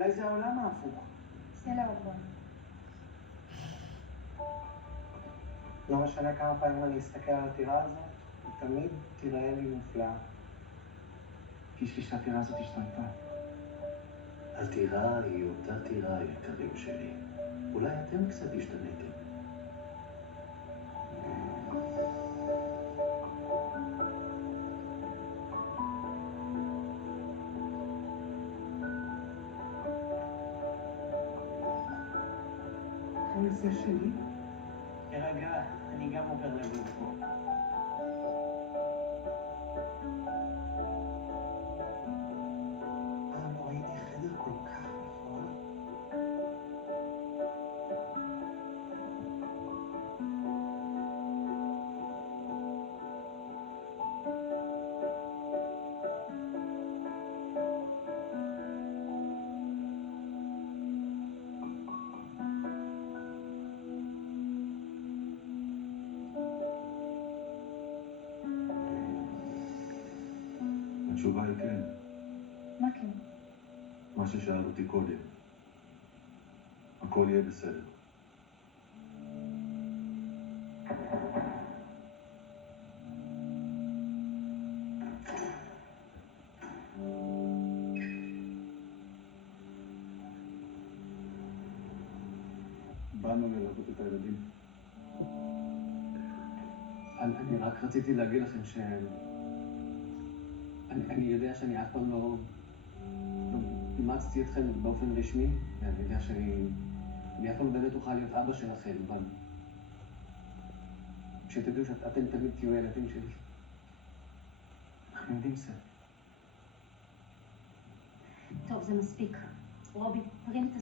אולי זה העולם ההפוך. סלע אורבן. לא משנה כמה פעמים אני אסתכל על הטירה הזאת, היא תמיד תראה לי מופלאה. יש לי שהטירה הזאת השתנתה. הטירה היא אותה טירה, יקרים שלי. אולי אתם קצת השתניתם. כל זה שלי? תרגע, אני גם עובר לגור פה. לא ראיתי חדר כל כך נפרד. התשובה היא כן. מה כן? מה ששאל אותי קודם. הכל יהיה בסדר. באנו ללוות את הילדים. אני רק רציתי להגיד לכם אני יודע שאני אף פעם לא אימצתי אתכם באופן רשמי, ואני יודע שאני אף פעם באמת אוכל להיות אבא שלכם, אבל שתדעו שאתם תמיד תהיו ילדים שלי. אנחנו יודעים סר. טוב, זה מספיק. רובי, תרים את